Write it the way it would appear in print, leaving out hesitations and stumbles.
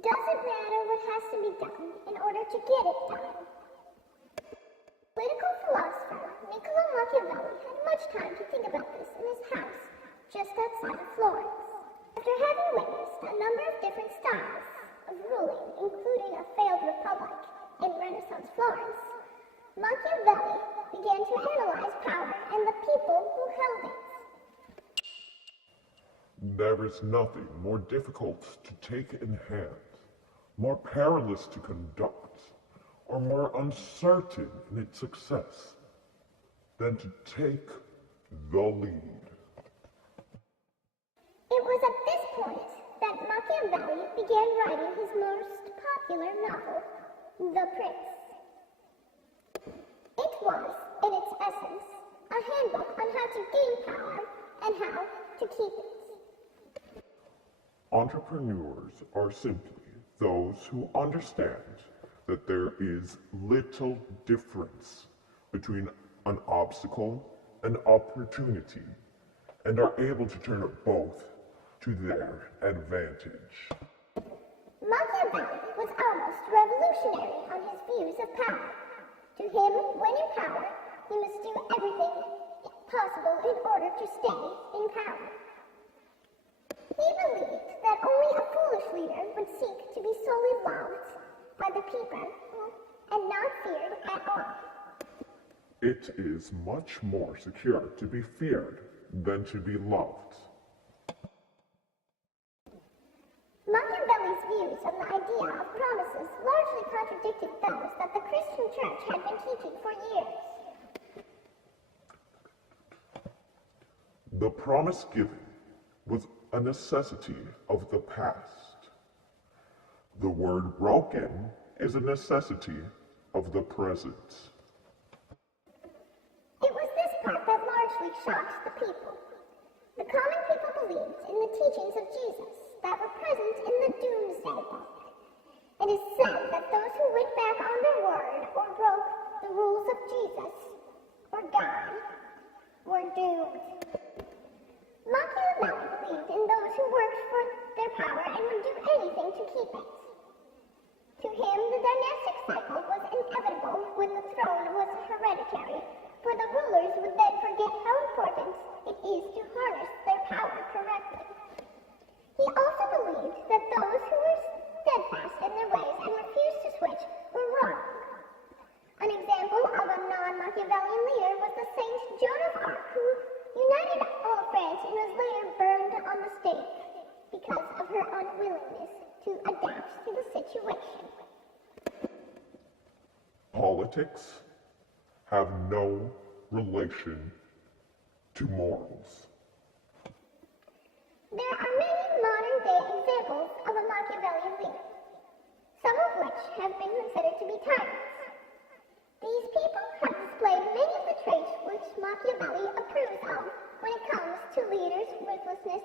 doesn't matter what has to be done in order to get it done. Political philosopher Niccolo Machiavelli had much time to think about this in his house just outside of Florence. After having witnessed a number of different styles of ruling, including a failed republic in Renaissance Florence, Machiavelli began to analyze power and the people who held it. There is nothing more difficult to take in hand, more perilous to conduct, or more uncertain in its success than to take the lead. It was at this point that Machiavelli began writing his most popular novel, The Prince. It was, in its essence, a handbook on how to gain power and how to keep it. Entrepreneurs are simply those who understand that there is little difference between an obstacle and opportunity, and are able to turn both to their advantage. Machiavelli was almost revolutionary on his views of power. To him, when in power, he must do everything possible in order to stay in power. He believed that only a foolish leader would seek to be solely loved by the people and not feared at all. It is much more secure to be feared than to be loved. Machiavelli's views on the idea of promises largely contradicted those that the Christian Church had been teaching for years. The promise given was a necessity of the past. The word broken is a necessity of the present. It was this part that largely shocked the people. The common people believed in the teachings of Jesus that were present in the Doomsday Book. It is said that those who went back on their word or broke the rules of Jesus or God were doomed. Machiavelli believed in those who worked for their power and would do anything to keep it. To him, the dynastic cycle was inevitable when the throne was hereditary, for the rulers would then forget how important it is to harness their power correctly. He also believed that those who were steadfast in their ways and refused to switch were wrong. An example of a non-Machiavellian leader was the Saint Joan of Arc, who united all of France and was later burned on the stake because of her unwillingness to adapt to the situation. Politics have no relation to morals. There are many modern-day examples of a Machiavellian leader, some of which have been considered to be tyrants. These people have displayed many of the traits which Machiavelli approves of when it comes to leaders' ruthlessness,